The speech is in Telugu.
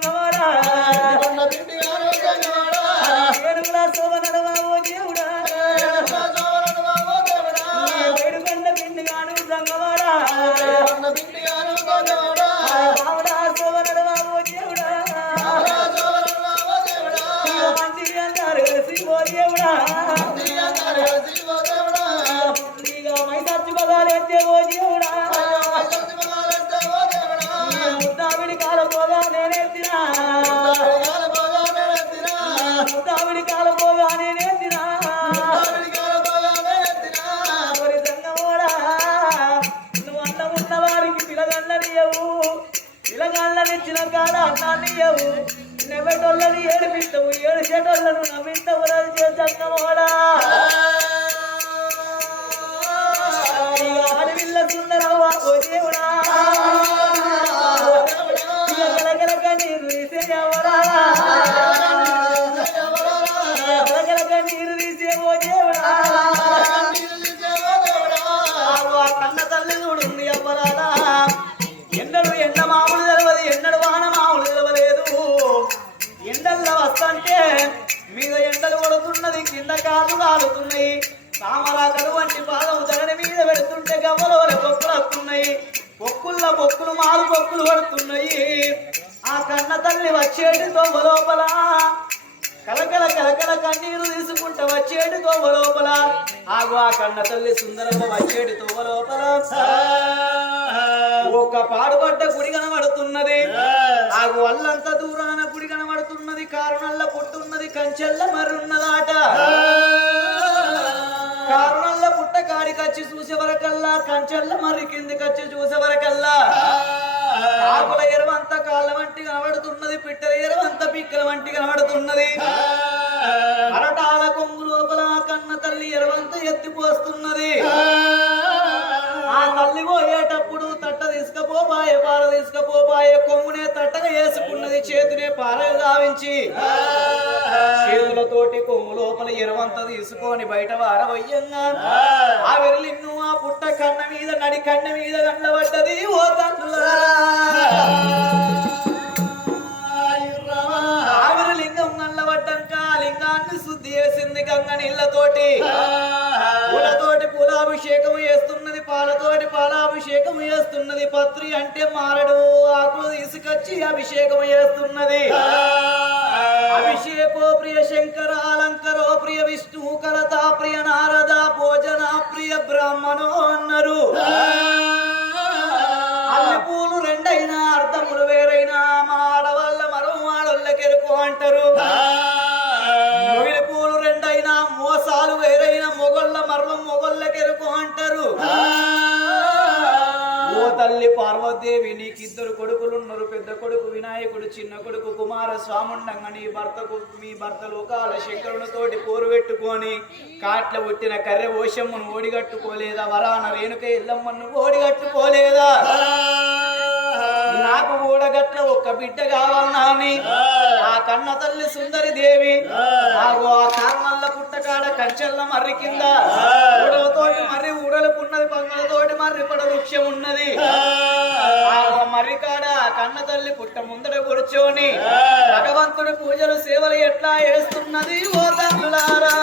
గంగవాడా ఏడుగుల శోభ నడవావో పిండి గాను గంగవాడా రావుడా శోభ నడవావో దేవుడా. మంది అన్నారు శివో దేవుడా. మైదాచి వచ్చిన కాడ అన్నానియవు నెవ్వటోళ్ళని ఏడిపిస్తావు ఏడిచేటోళ్ళను నవ్విస్తావు రాజు సంగమోడా పొక్కులు పడుతున్నాయి. ఆ కన్న తల్లి వచ్చేటి తొవ్వ లోపల. కలకల కలకల కన్నీరు తీసుకుంటా వచ్చేటి తోవ లోపల. ఆగు ఆ కన్న తల్లి సుందరమ్మ వచ్చేటి తోవ లోపల. ఒక పాడుబడ్డ గుడి కనబడుతున్నది. ఆగు వల్లంత దూరాన గుడి కనబడుతున్నది. కారణల్ల పుట్టున్నది. కంచెల్ల మరున్నదాట కారునల్ల పుట్ట కాడికచ్చి చూసే వరకల్లా కంచెల్ల మర్రి కిందికచ్చి చూసే వరకల్లా ఆకుల ఎరవంత కాళ్ళ వంటి కనబడుతున్నది పిట్టల ఎరవంత పిక్కల వంటి కనబడుతున్నది. అరటాల కొంగు లోపల కన్న తల్లి ఎరవంత ఎత్తిపోస్తున్నది. ఆ తల్లి పోయేటప్పుడు తట్ట తీసుకపోబాయే పాల తీసుకపోబాయే కొమ్మునే తట్టగా వేసుకున్నది చేతునే పాల గావించి. చేతులతోటి కొమ్ము లోపల ఎరవంత తీసుకొని బయట వారవయ్యంగా. ఆ వెరలిన్ను పుట్ట కన్న మీద నడి కన్న మీద దండబడ్డది ఓ ఆవిరి లింగం నల్లబడ్డంక లింగాన్ని శుద్ధి చేసింది గంగ నీళ్ళతోటి. పూలతోటి పూలాభిషేకం చేస్తున్నది పాలతోటి పాలాభిషేకం చేస్తున్నది. పత్రి అంటే మారడు ఆకులు తీసుకొచ్చి అభిషేకం చేస్తున్నది. అభిషేకో ప్రియ శంకర అలంకరో ప్రియ విష్ణు కలత ప్రియ నారద భోజన ప్రియ బ్రాహ్మణో అన్నారు. అల్లి పూలు రెండైనా అర్థములు వేరైనా మా ఆడవాళ్ళ మరో ఆడోళ్ళకెరుకో అంటారు. పూలు రెండైనా మోసాలు వేరైన మొగళ్ళ మరల మొగళ్ళకెరుకో అంటారు. ఓ తల్లి ఇద్దరు కొడుకులు కొడుకులున్నారు. పెద్ద కొడుకు వినాయకుడు చిన్న కొడుకు కుమార స్వాముండంగా నీ భర్తకు మీ భర్త లోకాల శంకరునితోటి పోరుపెట్టుకొని కాట్ల పుట్టిన కర్రె ఓషమ్మను ఓడిగట్టుకోలేదా? వరాన రేణుక ఎల్లమ్మను ఓడిగట్టుకోలేదా? నాకు ఓడగట్ల ఒక్క బిడ్డ కావాలన్నా అని ఆ కన్న తల్లి సుందరి దేవి. ఆ కారణల్ల పుట్టకాడ కంచెల్ల మర్రి కింద. ఊడలుకున్నది పంగలతోటి మర్రి పడ వృక్షం ఉన్నది. ఆ. మర్రి కాడ ఆ కన్న తల్లి పుట్ట ముందర కూర్చొని భగవంతుడి పూజలు సేవలు ఎట్లా చేస్తున్నది ఓ తల్లులారా.